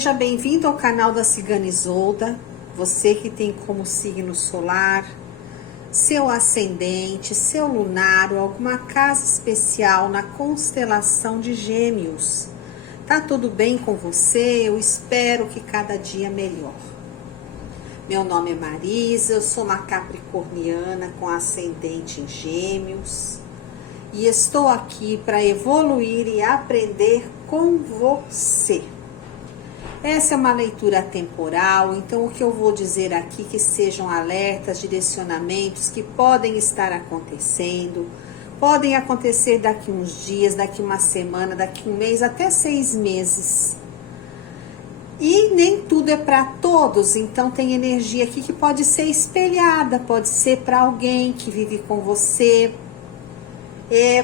Seja bem-vindo ao canal da Cigana Isolda. Você que tem como signo solar, seu ascendente, seu lunar ou alguma casa especial na constelação de Gêmeos. Tá tudo bem com você? Eu espero que cada dia melhor. Meu nome é Marisa, eu sou uma capricorniana com ascendente em Gêmeos e estou aqui para evoluir e aprender com você. Essa é uma leitura temporal, então o que eu vou dizer aqui que sejam alertas, direcionamentos que podem estar acontecendo, podem acontecer daqui uns dias, daqui uma semana, daqui um mês, até 6 meses. E nem tudo é para todos, então tem energia aqui que pode ser espelhada, pode ser para alguém que vive com você.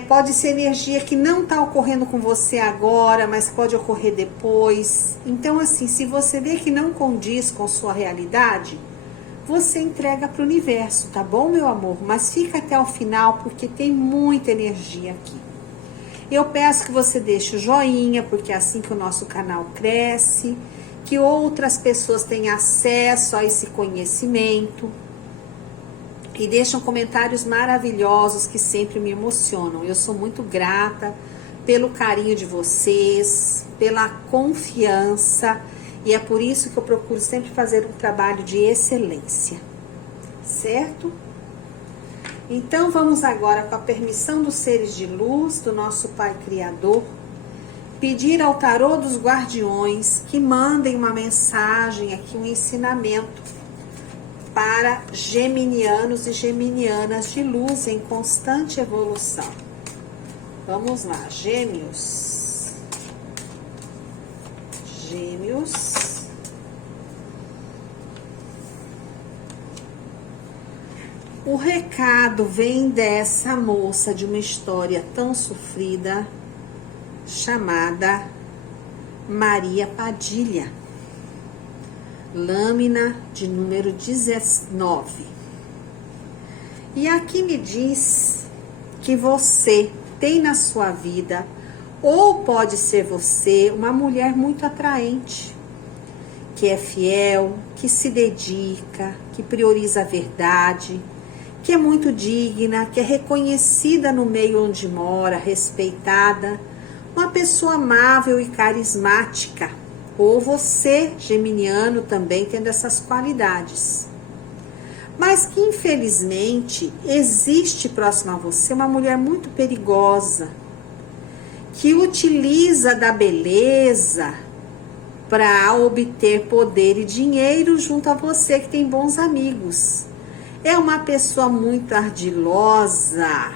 Pode ser energia que não está ocorrendo com você agora, mas pode ocorrer depois. Então, assim, se você vê que não condiz com sua realidade, você entrega para o universo, tá bom, meu amor? Mas fica até o final, porque tem muita energia aqui. Eu peço que você deixe o joinha, porque é assim que o nosso canal cresce, que outras pessoas tenham acesso a esse conhecimento. E deixam comentários maravilhosos que sempre me emocionam. Eu sou muito grata pelo carinho de vocês, pela confiança. E é por isso que eu procuro sempre fazer um trabalho de excelência. Certo? Então vamos agora, com a permissão dos seres de luz, do nosso Pai Criador, pedir ao tarô dos guardiões que mandem uma mensagem aqui, um ensinamento para geminianos e geminianas de luz em constante evolução. Vamos lá, Gêmeos. Gêmeos. O recado vem dessa moça de uma história tão sofrida, chamada Maria Padilha. Lâmina de número 19. E aqui me diz que você tem na sua vida, ou pode ser você, uma mulher muito atraente, que é fiel, que se dedica, que prioriza a verdade, que é muito digna, que é reconhecida no meio onde mora, respeitada, uma pessoa amável e carismática. Ou você, geminiano, também tendo essas qualidades. Mas que, infelizmente, existe próximo a você uma mulher muito perigosa, que utiliza da beleza para obter poder e dinheiro junto a você, que tem bons amigos. É uma pessoa muito ardilosa,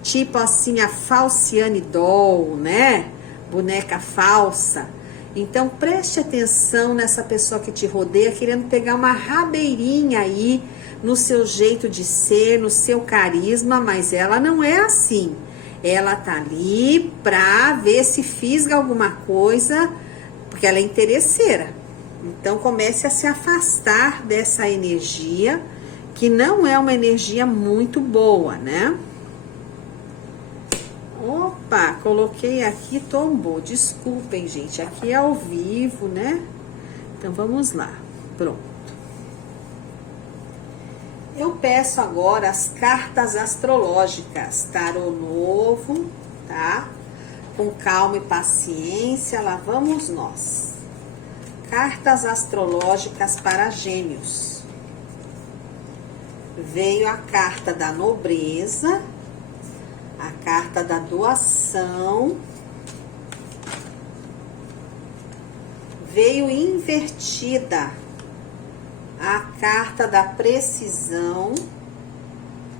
tipo assim a Falciane Doll, né? Boneca falsa. Então, preste atenção nessa pessoa que te rodeia, querendo pegar uma rabeirinha aí no seu jeito de ser, no seu carisma, mas ela não é assim. Ela tá ali pra ver se fisga alguma coisa, porque ela é interesseira. Então, comece a se afastar dessa energia, que não é uma energia muito boa, né? Opa, coloquei aqui, tombou. Desculpem, gente. Aqui é ao vivo, né? Então, vamos lá. Pronto. Eu peço agora as cartas astrológicas. Tarô novo, tá? Com calma e paciência, lá vamos nós. Cartas astrológicas para Gêmeos. Veio a carta da nobreza, a carta da doação, veio invertida a carta da precisão,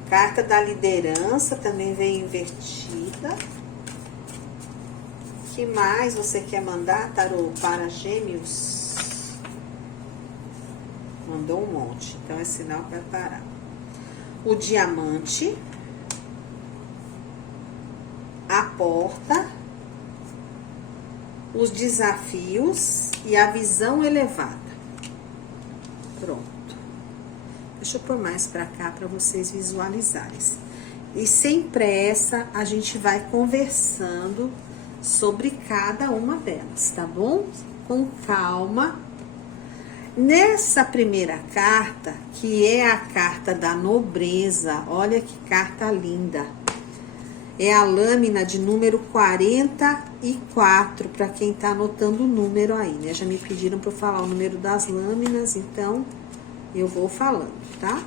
carta da liderança também veio invertida. Que mais você quer mandar, tarô, para Gêmeos? Mandou um monte, então é sinal que vai parar. O diamante, a porta, os desafios e a visão elevada. Pronto. Deixa eu pôr mais pra cá para vocês visualizarem. E sem pressa, a gente vai conversando sobre cada uma delas, tá bom? com calma. Nessa primeira carta, que é a carta da nobreza, olha que carta linda. É a lâmina de número 44, para quem tá anotando o número aí, né? Já me pediram para eu falar o número das lâminas, então eu vou falando, tá?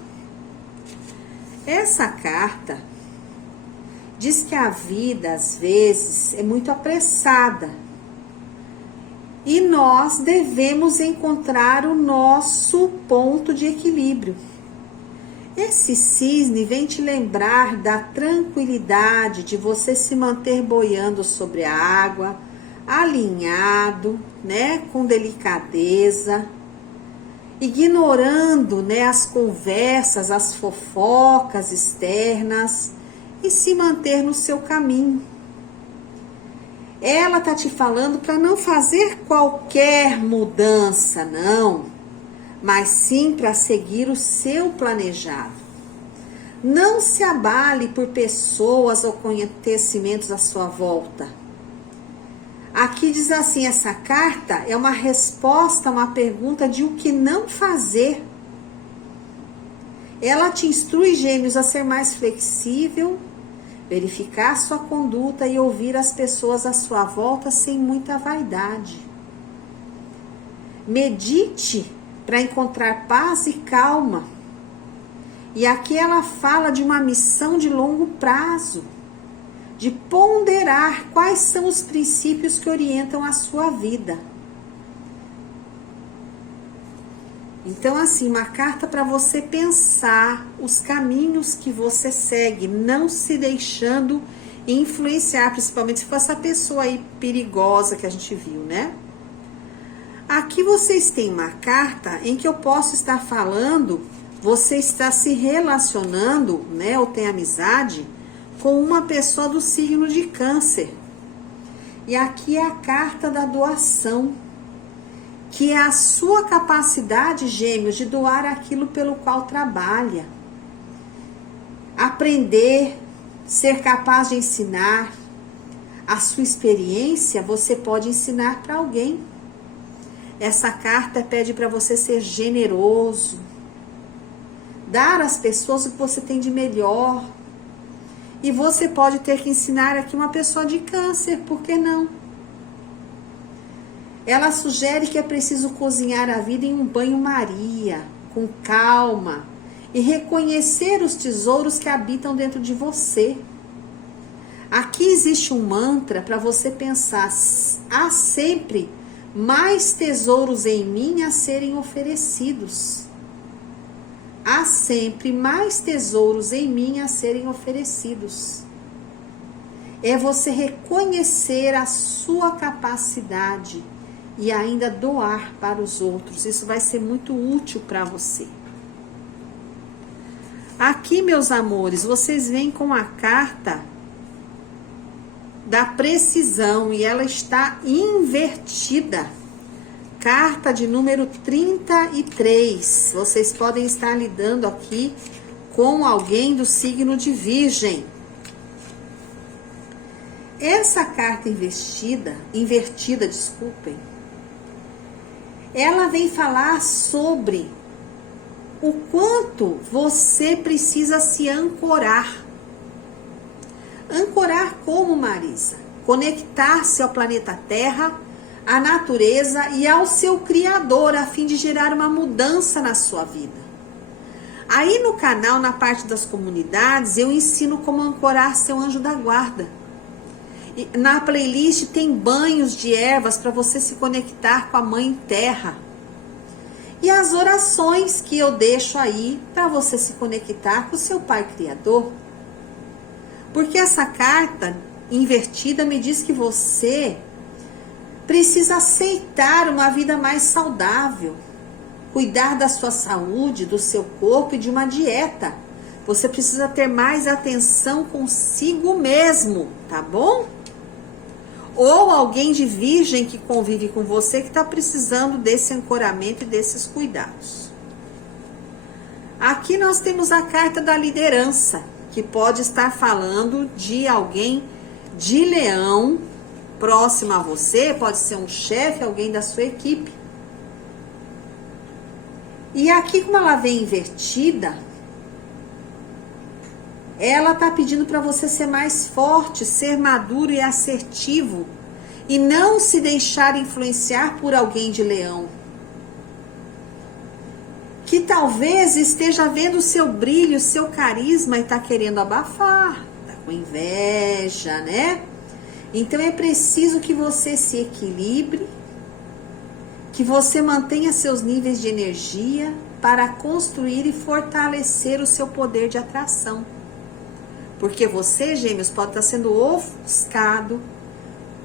Essa carta diz que a vida, às vezes, é muito apressada. E nós devemos encontrar o nosso ponto de equilíbrio. Esse cisne vem te lembrar da tranquilidade de você se manter boiando sobre a água, alinhado, né, com delicadeza, ignorando, né, as conversas, as fofocas externas e se manter no seu caminho. Ela tá te falando para não fazer qualquer mudança, não, mas sim para seguir o seu planejado. Não se abale por pessoas ou acontecimentos à sua volta. Aqui diz assim, essa carta é uma resposta a uma pergunta de o que não fazer. Ela te instrui, Gêmeos, a ser mais flexível, verificar sua conduta e ouvir as pessoas à sua volta sem muita vaidade. Medite para encontrar paz e calma. E aqui ela fala de uma missão de longo prazo, de ponderar quais são os princípios que orientam a sua vida. Então, assim, uma carta para você pensar os caminhos que você segue, não se deixando influenciar, principalmente se for essa pessoa aí perigosa que a gente viu, né? Aqui vocês têm uma carta em que eu posso estar falando, você está se relacionando, né, ou tem amizade com uma pessoa do signo de Câncer. E aqui é a carta da doação, que é a sua capacidade, Gêmeos, de doar aquilo pelo qual trabalha. Aprender, ser capaz de ensinar. A sua experiência você pode ensinar para alguém. Essa carta pede para você ser generoso, dar às pessoas o que você tem de melhor. E você pode ter que ensinar aqui uma pessoa de Câncer, por que não? Ela sugere que é preciso cozinhar a vida em um banho-maria, com calma, e reconhecer os tesouros que habitam dentro de você. Aqui existe um mantra para você pensar: há sempre mais tesouros em mim a serem oferecidos. Há sempre mais tesouros em mim a serem oferecidos. É você reconhecer a sua capacidade e ainda doar para os outros. Isso vai ser muito útil para você. Aqui, meus amores, vocês vêm com a carta da precisão e ela está invertida. Carta de número 33. Vocês podem estar lidando aqui com alguém do signo de Virgem. Essa carta invertida, desculpem, ela vem falar sobre o quanto você precisa se ancorar. Ancorar como, Marisa? Conectar-se ao planeta Terra, à natureza e ao seu Criador, a fim de gerar uma mudança na sua vida. Aí no canal, na parte das comunidades, eu ensino como ancorar seu anjo da guarda. E na playlist tem banhos de ervas para você se conectar com a Mãe Terra. E as orações que eu deixo aí para você se conectar com o seu Pai Criador. Porque essa carta invertida me diz que você precisa aceitar uma vida mais saudável, cuidar da sua saúde, do seu corpo e de uma dieta. Você precisa ter mais atenção consigo mesmo, tá bom? Ou alguém de Virgem que convive com você que está precisando desse ancoramento e desses cuidados. Aqui nós temos a carta da liderança, que pode estar falando de alguém de Leão, próximo a você, pode ser um chefe, alguém da sua equipe. E aqui, como ela vem invertida, ela está pedindo para você ser mais forte, ser maduro e assertivo, e não se deixar influenciar por alguém de leão, que talvez esteja vendo o seu brilho, o seu carisma e está querendo abafar, está com inveja, né? Então é preciso que você se equilibre, que você mantenha seus níveis de energia para construir e fortalecer o seu poder de atração. Porque você, Gêmeos, pode estar sendo ofuscado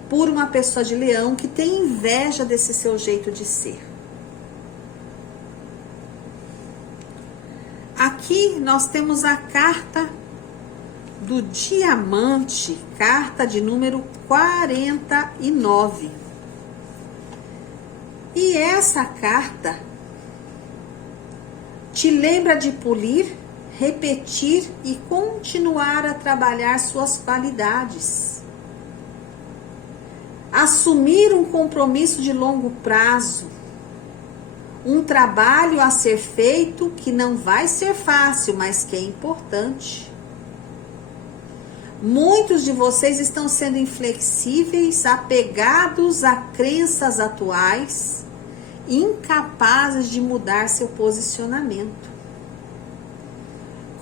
por uma pessoa de leão que tem inveja desse seu jeito de ser. Aqui nós temos a carta do diamante, carta de número 49. E essa carta te lembra de polir, repetir e continuar a trabalhar suas qualidades. Assumir um compromisso de longo prazo. Um trabalho a ser feito que não vai ser fácil, mas que é importante. Muitos de vocês estão sendo inflexíveis, apegados a crenças atuais, incapazes de mudar seu posicionamento.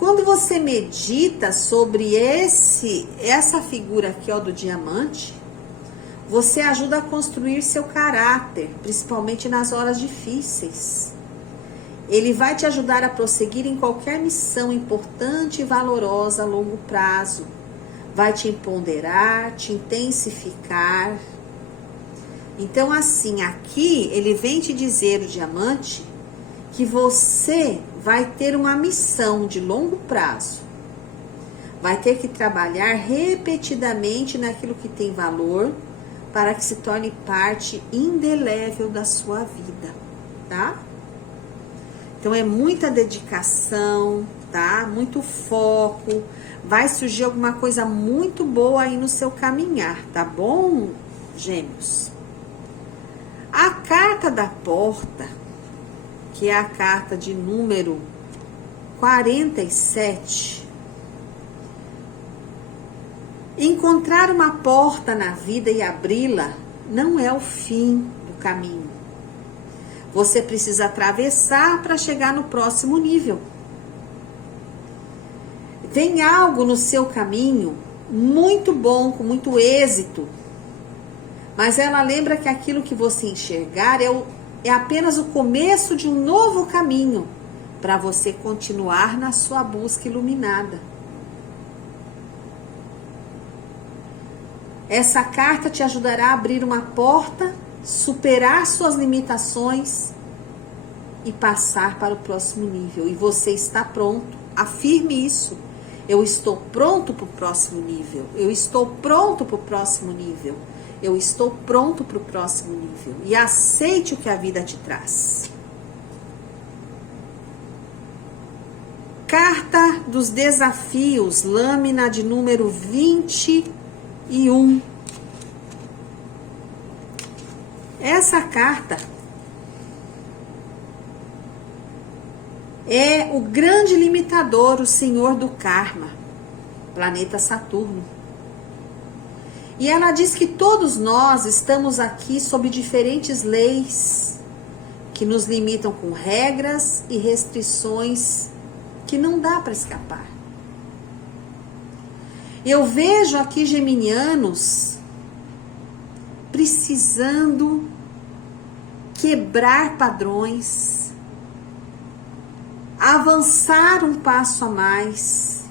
Quando você medita sobre essa figura aqui, ó, do diamante, você ajuda a construir seu caráter, principalmente nas horas difíceis. Ele vai te ajudar a prosseguir em qualquer missão importante e valorosa a longo prazo. Vai te empoderar, te intensificar. Então, assim, aqui ele vem te dizer, o diamante, que você vai ter uma missão de longo prazo. Vai ter que trabalhar repetidamente naquilo que tem valor, para que se torne parte indelével da sua vida, tá? Então é muita dedicação, tá? Muito foco. Vai surgir alguma coisa muito boa aí no seu caminhar, tá bom, Gêmeos? A carta da porta, que é a carta de número 47, encontrar uma porta na vida e abri-la não é o fim do caminho. Você precisa atravessar para chegar no próximo nível. Vem algo no seu caminho muito bom, com muito êxito, mas ela lembra que aquilo que você enxergar é apenas o começo de um novo caminho para você continuar na sua busca iluminada. Essa carta te ajudará a abrir uma porta, superar suas limitações e passar para o próximo nível. E você está pronto. Afirme isso. Eu estou pronto para o próximo nível. Eu estou pronto para o próximo nível. Eu estou pronto para o próximo nível. E aceite o que a vida te traz. Carta dos desafios, lâmina de número 21. Essa carta é o grande limitador, o senhor do karma, planeta Saturno. E ela diz que todos nós estamos aqui sob diferentes leis que nos limitam com regras e restrições que não dá para escapar. Eu vejo aqui geminianos precisando quebrar padrões, avançar um passo a mais.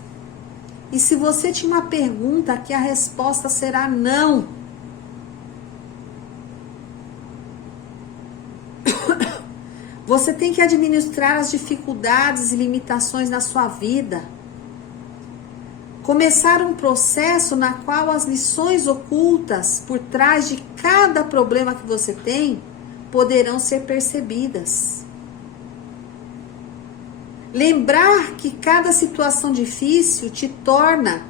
E se você tinha uma pergunta, aqui a resposta será não. Você tem que administrar as dificuldades e limitações na sua vida. Começar um processo na qual as lições ocultas por trás de cada problema que você tem poderão ser percebidas. Lembrar que cada situação difícil te torna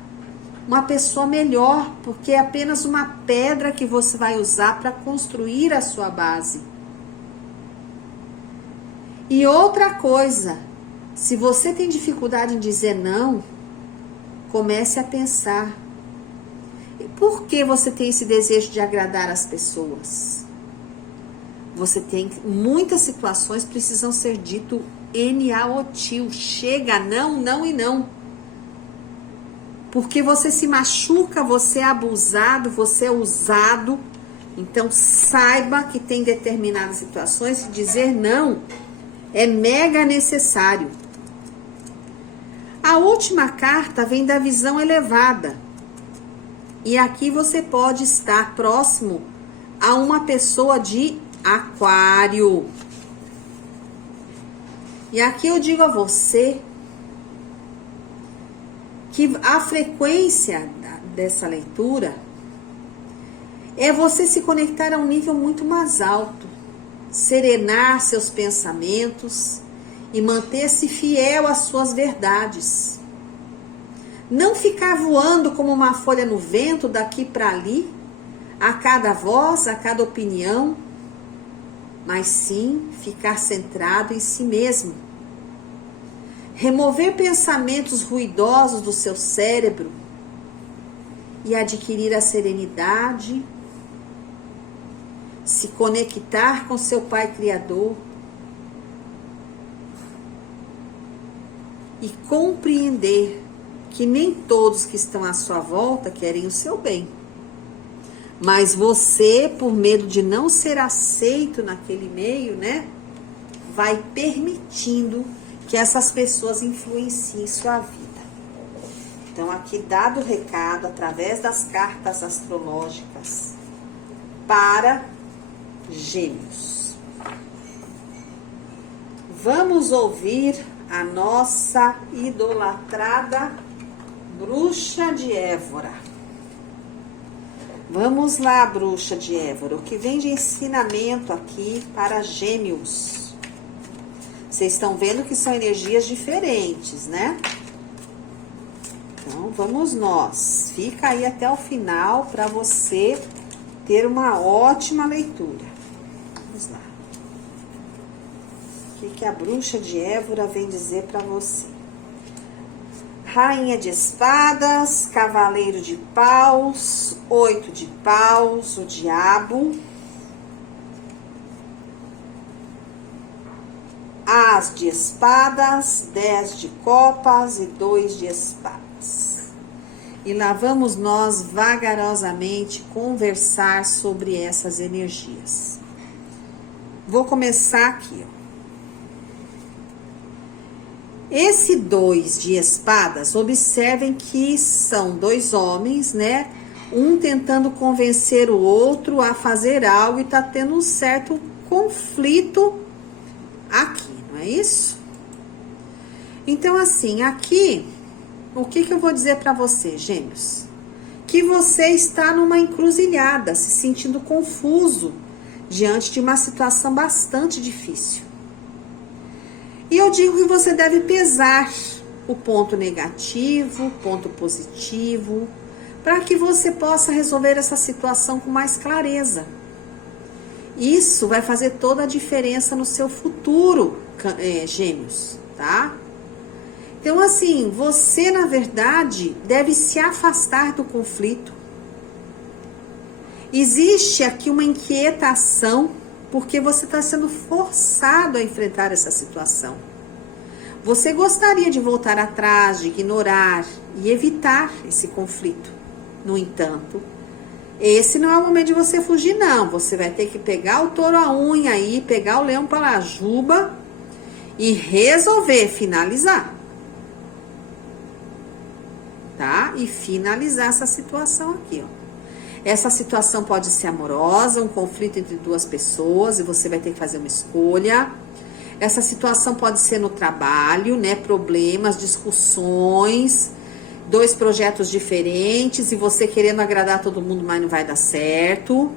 uma pessoa melhor, porque é apenas uma pedra que você vai usar para construir a sua base. E outra coisa, se você tem dificuldade em dizer não, comece a pensar. Por que você tem esse desejo de agradar as pessoas? Você tem muitas situações que precisam ser dito NaOtil. Chega, não, não e não. Porque você se machuca, você é abusado, você é usado. Então saiba que tem determinadas situações que dizer não é mega necessário. A última carta vem da visão elevada. E aqui você pode estar próximo a uma pessoa de Aquário. E aqui eu digo a você que a frequência dessa leitura é você se conectar a um nível muito mais alto, serenar seus pensamentos e manter-se fiel às suas verdades. Não ficar voando como uma folha no vento daqui para ali, a cada voz, a cada opinião, mas sim ficar centrado em si mesmo. Remover pensamentos ruidosos do seu cérebro e adquirir a serenidade, se conectar com seu Pai Criador e compreender que nem todos que estão à sua volta querem o seu bem. Mas você, por medo de não ser aceito naquele meio, né, vai permitindo que essas pessoas influenciem sua vida. Então, aqui dado o recado, através das cartas astrológicas, para Gêmeos. Vamos ouvir a nossa idolatrada Bruxa de Évora. Vamos lá, Bruxa de Évora. O que vem de ensinamento aqui para Gêmeos? Vocês estão vendo que são energias diferentes, né? Então, vamos nós. Fica aí até o final para você ter uma ótima leitura. Vamos lá. O que a Bruxa de Évora vem dizer para você? Rainha de espadas, cavaleiro de paus, 8 de paus, o diabo, as de espadas, 10 de copas e 2 de espadas. E lá vamos nós vagarosamente conversar sobre essas energias. Vou começar aqui, ó. Esse 2 de espadas, observem que são dois homens, né? Um tentando convencer o outro a fazer algo e tá tendo um certo conflito aqui, não é isso? Então, assim, aqui, o que eu vou dizer para você, Gêmeos? Que você está numa encruzilhada, se sentindo confuso diante de uma situação bastante difícil. E eu digo que você deve pesar o ponto negativo, o ponto positivo, para que você possa resolver essa situação com mais clareza. Isso vai fazer toda a diferença no seu futuro, Gêmeos, tá? Então, assim, você, na verdade, deve se afastar do conflito. Existe aqui uma inquietação, porque você está sendo forçado a enfrentar essa situação. Você gostaria de voltar atrás, de ignorar e evitar esse conflito. No entanto, esse não é o momento de você fugir, não. Você vai ter que pegar o touro à unha aí, pegar o leão para a juba e resolver, finalizar. Tá? E finalizar essa situação aqui, ó. Essa situação pode ser amorosa, um conflito entre duas pessoas e você vai ter que fazer uma escolha. Essa situação pode ser no trabalho, né? Problemas, discussões, dois projetos diferentes e você querendo agradar todo mundo, mas não vai dar certo.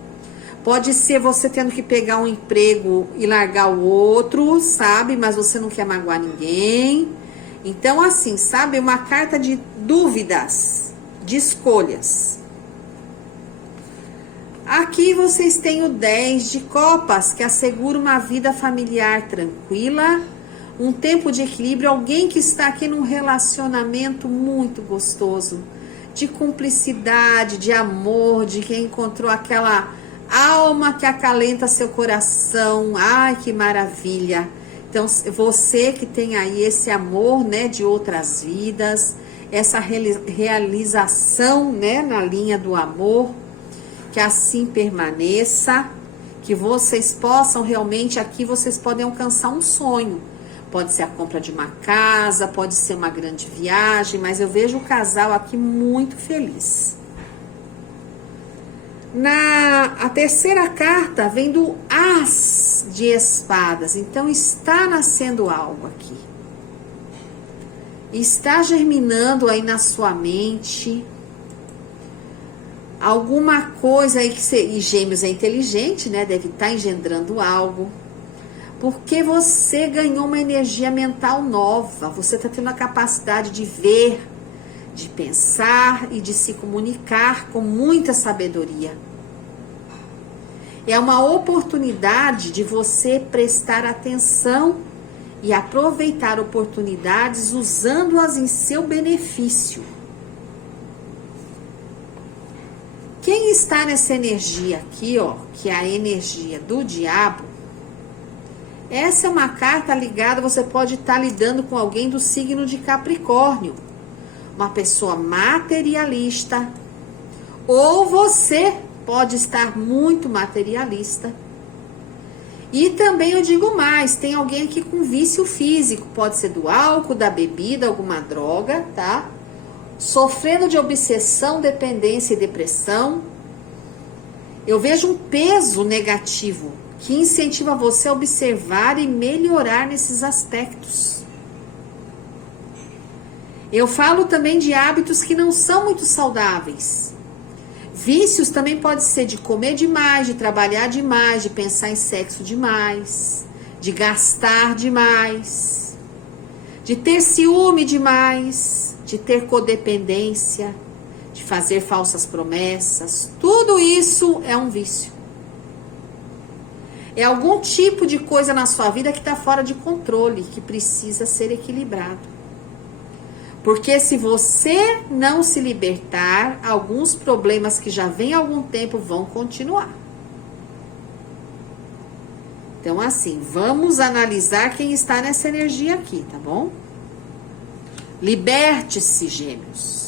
Pode ser você tendo que pegar um emprego e largar o outro, sabe? Mas você não quer magoar ninguém. Então, assim, sabe? Uma carta de dúvidas. de escolhas. Aqui vocês têm o 10 de copas, que assegura uma vida familiar tranquila, um tempo de equilíbrio, alguém que está aqui num relacionamento muito gostoso, de cumplicidade, de amor, de quem encontrou aquela alma que acalenta seu coração. Ai, que maravilha! Então, você que tem aí esse amor, né, de outras vidas, essa realização, né, na linha do amor, que assim permaneça, que vocês possam realmente, aqui vocês podem alcançar um sonho. Pode ser a compra de uma casa, pode ser uma grande viagem, mas eu vejo o casal aqui muito feliz. A terceira carta vem do As de Espadas, então está nascendo algo aqui. Está germinando aí na sua mente alguma coisa aí e Gêmeos é inteligente, né? Deve estar engendrando algo. Porque você ganhou uma energia mental nova. Você está tendo a capacidade de ver, de pensar e de se comunicar com muita sabedoria. É uma oportunidade de você prestar atenção e aproveitar oportunidades usando-as em seu benefício. Quem está nessa energia aqui, ó, que é a energia do diabo, essa é uma carta ligada, você pode estar lidando com alguém do signo de Capricórnio, uma pessoa materialista, ou você pode estar muito materialista. E também eu digo mais, tem alguém aqui com vício físico, pode ser do álcool, da bebida, alguma droga, tá? Sofrendo de obsessão, dependência e depressão. Eu vejo um peso negativo que incentiva você a observar e melhorar nesses aspectos. Eu falo também de hábitos que não são muito saudáveis. Vícios também pode ser de comer demais, de trabalhar demais, de pensar em sexo demais, de gastar demais, de ter ciúme demais, de ter codependência, de fazer falsas promessas. Tudo isso é um vício. É algum tipo de coisa na sua vida que está fora de controle, que precisa ser equilibrado. Porque se você não se libertar, alguns problemas que já vêm há algum tempo vão continuar. Então, assim, vamos analisar quem está nessa energia aqui, tá bom? Liberte-se, Gêmeos.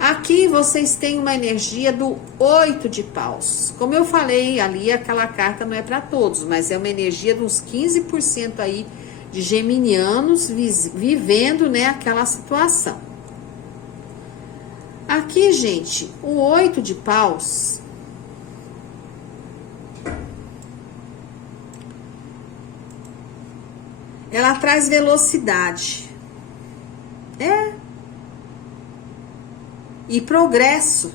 Aqui vocês têm uma energia do 8 de paus. Como eu falei, ali aquela carta não é para todos, mas é uma energia de uns 15% aí de geminianos vivendo, né, aquela situação. Aqui, gente, o 8 de paus ela traz velocidade. E progresso.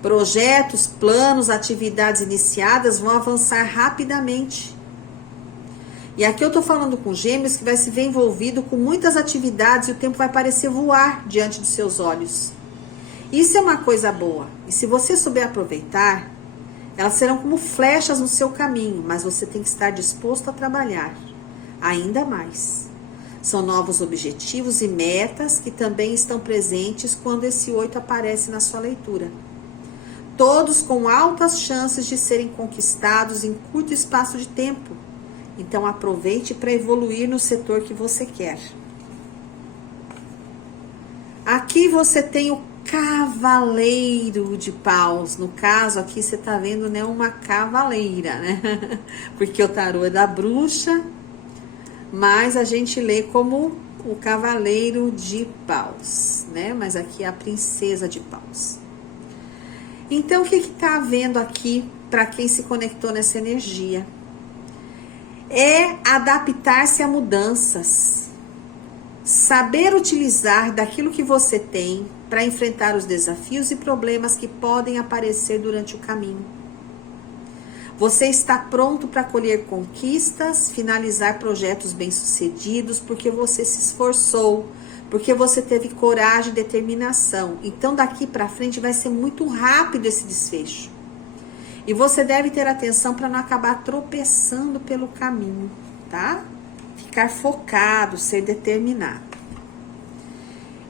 Projetos, planos, atividades iniciadas vão avançar rapidamente. E aqui eu tô falando com Gêmeos que vai se ver envolvido com muitas atividades e o tempo vai parecer voar diante dos seus olhos. Isso é uma coisa boa. E se você souber aproveitar, elas serão como flechas no seu caminho, mas você tem que estar disposto a trabalhar ainda mais. São novos objetivos e metas que também estão presentes quando esse 8 aparece na sua leitura. Todos com altas chances de serem conquistados em curto espaço de tempo. Então aproveite para evoluir no setor que você quer. Aqui você tem o Cavaleiro de Paus. No caso aqui você tá vendo, né, uma cavaleira, né? Porque o tarô é da bruxa, mas a gente lê como o Cavaleiro de Paus, né? Mas aqui é a Princesa de Paus. Então o que tá havendo aqui para quem se conectou nessa energia? É adaptar-se a mudanças, saber utilizar daquilo que você tem para enfrentar os desafios e problemas que podem aparecer durante o caminho. Você está pronto para colher conquistas, finalizar projetos bem-sucedidos, porque você se esforçou, porque você teve coragem e determinação. Então, daqui para frente vai ser muito rápido esse desfecho. E você deve ter atenção para não acabar tropeçando pelo caminho, tá? Ficar focado, ser determinado.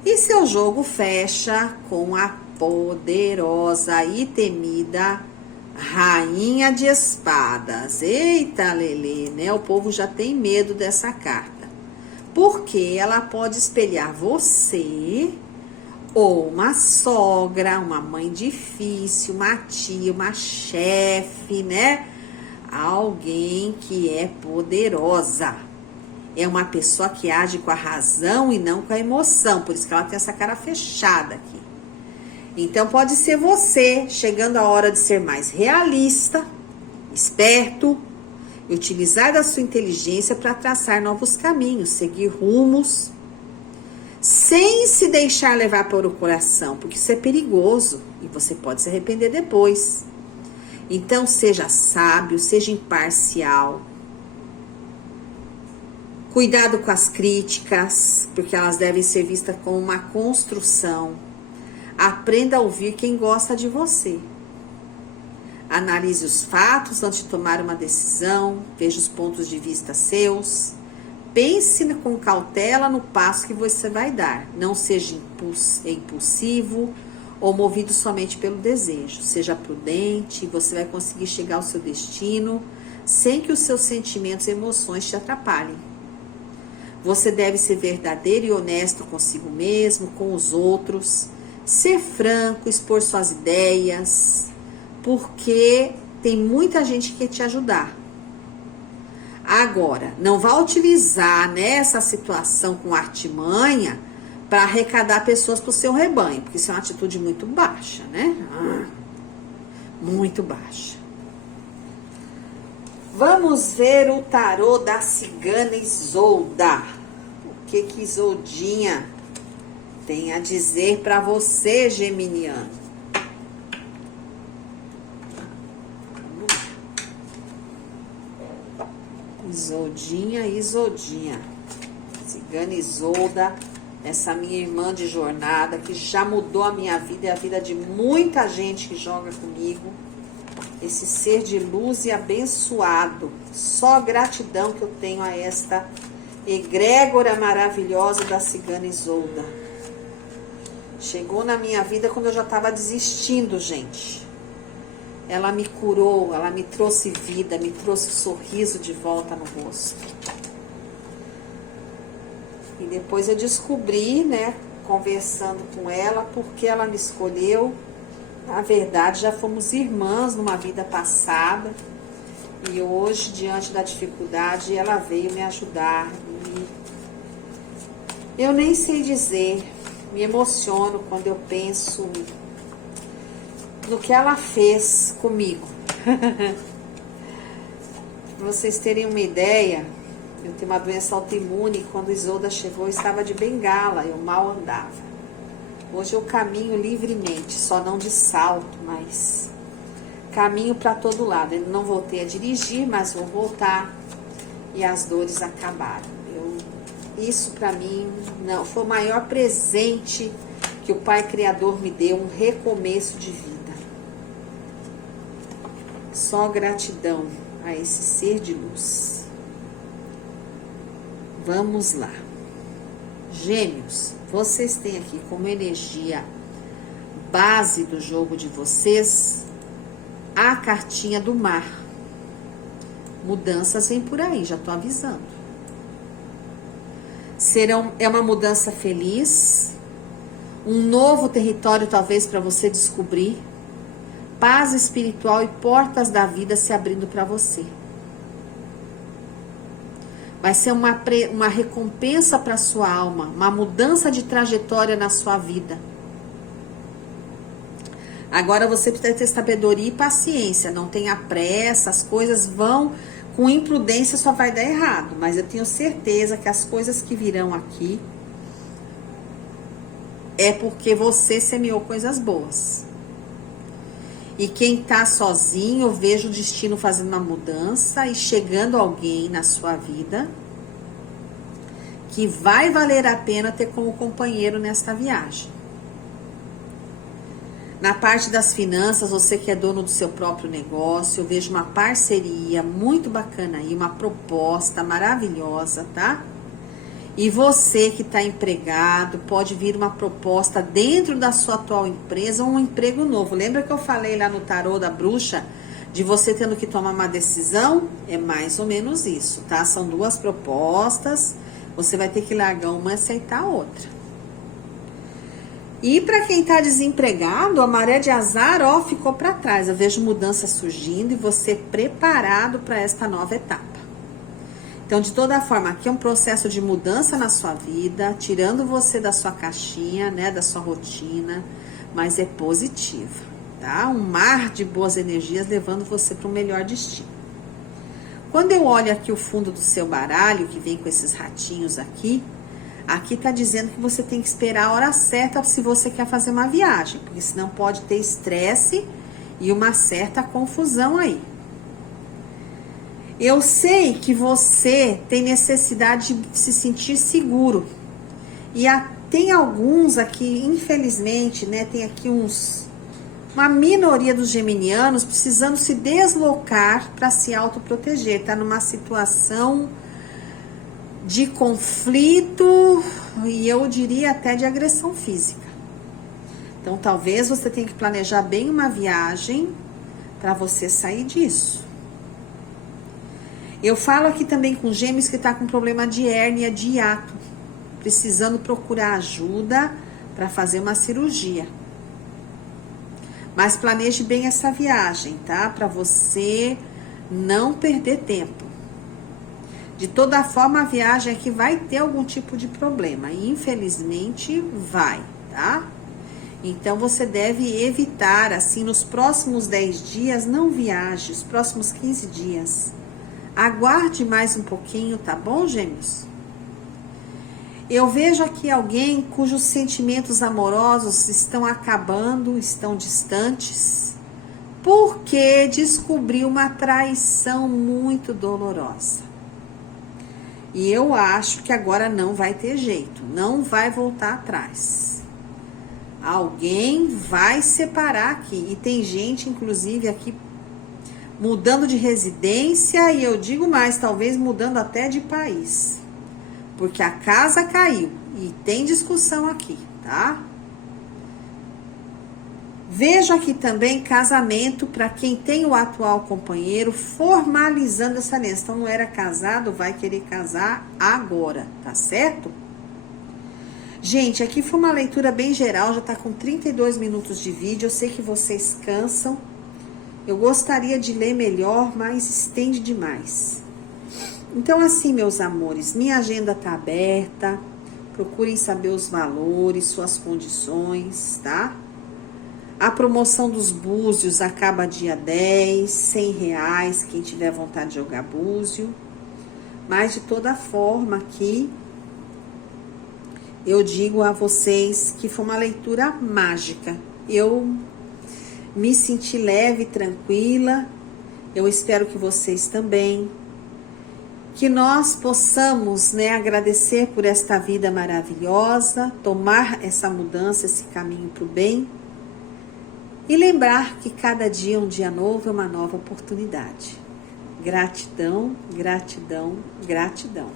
E seu jogo fecha com a poderosa e temida Rainha de Espadas. Eita, Lelê, né? O povo já tem medo dessa carta. Porque ela pode espelhar você ou uma sogra, uma mãe difícil, uma tia, uma chefe, né? Alguém que é poderosa. É uma pessoa que age com a razão e não com a emoção. Por isso que ela tem essa cara fechada aqui. Então pode ser você, chegando a hora de ser mais realista, esperto, e utilizar da sua inteligência para traçar novos caminhos, seguir rumos, sem se deixar levar por o coração, porque isso é perigoso e você pode se arrepender depois. Então seja sábio, seja imparcial. Cuidado com as críticas, porque elas devem ser vistas como uma construção. Aprenda a ouvir quem gosta de você. Analise os fatos antes de tomar uma decisão, veja os pontos de vista seus. Pense com cautela no passo que você vai dar. Não seja impulsivo ou movido somente pelo desejo. Seja prudente, você vai conseguir chegar ao seu destino sem que os seus sentimentos e emoções te atrapalhem. Você deve ser verdadeiro e honesto consigo mesmo, com os outros. Ser franco, expor suas ideias, porque tem muita gente que quer te ajudar. Agora, não vá utilizar nessa situação com artimanha para arrecadar pessoas para o seu rebanho, porque isso é uma atitude muito baixa, né? Muito baixa. Vamos ver o tarô da cigana Isolda. O que Isoldinha tem a dizer para você, geminiano? Isoldinha. Cigana Isolda, essa minha irmã de jornada, que já mudou a minha vida e a vida de muita gente que joga comigo. Esse ser de luz e abençoado. Só gratidão que eu tenho a esta egrégora maravilhosa da cigana Isolda. Chegou na minha vida quando eu já estava desistindo, gente. Ela me curou, ela me trouxe vida, me trouxe sorriso de volta no rosto. E depois eu descobri, né, conversando com ela, porque ela me escolheu. Na verdade, já fomos irmãs numa vida passada. E hoje, diante da dificuldade, ela veio me ajudar. E eu nem sei dizer, me emociono quando eu penso no que ela fez comigo. Pra vocês terem uma ideia, eu tenho uma doença autoimune e quando Isolda chegou eu estava de bengala, eu mal andava. Hoje eu caminho livremente, só não de salto, mas caminho para todo lado. Eu não voltei a dirigir, mas vou voltar e as dores acabaram. Isso para mim não foi o maior presente que o Pai Criador me deu, um recomeço de vida. Só gratidão a esse ser de luz. Vamos lá. Gêmeos, vocês têm aqui como energia base do jogo de vocês a cartinha do mar. Mudanças vem por aí, já tô avisando. É uma mudança feliz, um novo território talvez para você descobrir, paz espiritual e portas da vida se abrindo para você. Vai ser uma recompensa para sua alma, uma mudança de trajetória na sua vida. Agora você precisa ter sabedoria e paciência, não tenha pressa, as coisas vão, com imprudência só vai dar errado, mas eu tenho certeza que as coisas que virão aqui é porque você semeou coisas boas. E quem tá sozinho, eu vejo o destino fazendo uma mudança e chegando alguém na sua vida que vai valer a pena ter como companheiro nesta viagem. Na parte das finanças, você que é dono do seu próprio negócio, eu vejo uma parceria muito bacana aí, uma proposta maravilhosa, tá? E você que está empregado, pode vir uma proposta dentro da sua atual empresa, um emprego novo. Lembra que eu falei lá no tarô da bruxa, de você tendo que tomar uma decisão? É mais ou menos isso, tá? São duas propostas, você vai ter que largar uma e aceitar a outra. E para quem está desempregado, a maré de azar, ó, ficou para trás. Eu vejo mudança surgindo e você preparado para esta nova etapa. Então, de toda forma, aqui é um processo de mudança na sua vida, tirando você da sua caixinha, né, da sua rotina, mas é positiva, tá? Um mar de boas energias levando você para um melhor destino. Quando eu olho aqui o fundo do seu baralho, que vem com esses ratinhos aqui tá dizendo que você tem que esperar a hora certa se você quer fazer uma viagem, porque senão pode ter estresse e uma certa confusão aí. Eu sei que você tem necessidade de se sentir seguro. E tem alguns aqui, infelizmente, né, tem aqui uma minoria dos geminianos precisando se deslocar para se autoproteger. Tá numa situação de conflito e eu diria até de agressão física. Então, talvez você tenha que planejar bem uma viagem para você sair disso. Eu falo aqui também com gêmeos que está com problema de hérnia de hiato, precisando procurar ajuda para fazer uma cirurgia. Mas planeje bem essa viagem, tá? Para você não perder tempo. De toda forma, a viagem aqui vai ter algum tipo de problema. E infelizmente vai, tá? Então, você deve evitar, assim, nos próximos 10 dias, não viaje, os próximos 15 dias. Aguarde mais um pouquinho, tá bom, gêmeos? Eu vejo aqui alguém cujos sentimentos amorosos estão acabando, estão distantes, porque descobriu uma traição muito dolorosa. E eu acho que agora não vai ter jeito, não vai voltar atrás. Alguém vai separar aqui. E tem gente, inclusive, aqui mudando de residência e eu digo mais, talvez mudando até de país. Porque a casa caiu e tem discussão aqui, tá? Vejo aqui também casamento para quem tem o atual companheiro, formalizando essa aliança. Então, não era casado, vai querer casar agora, tá certo? Gente, aqui foi uma leitura bem geral, já tá com 32 minutos de vídeo. Eu sei que vocês cansam. Eu gostaria de ler melhor, mas estende demais. Então, assim, meus amores, minha agenda tá aberta. Procurem saber os valores, suas condições, tá? A promoção dos búzios acaba dia 10, R$100, quem tiver vontade de jogar búzio. Mas, de toda forma, aqui, eu digo a vocês que foi uma leitura mágica. Eu me senti leve, tranquila. Eu espero que vocês também. Que nós possamos, né, agradecer por esta vida maravilhosa, tomar essa mudança, esse caminho para o bem. E lembrar que cada dia é um dia novo, é uma nova oportunidade. Gratidão, gratidão, gratidão.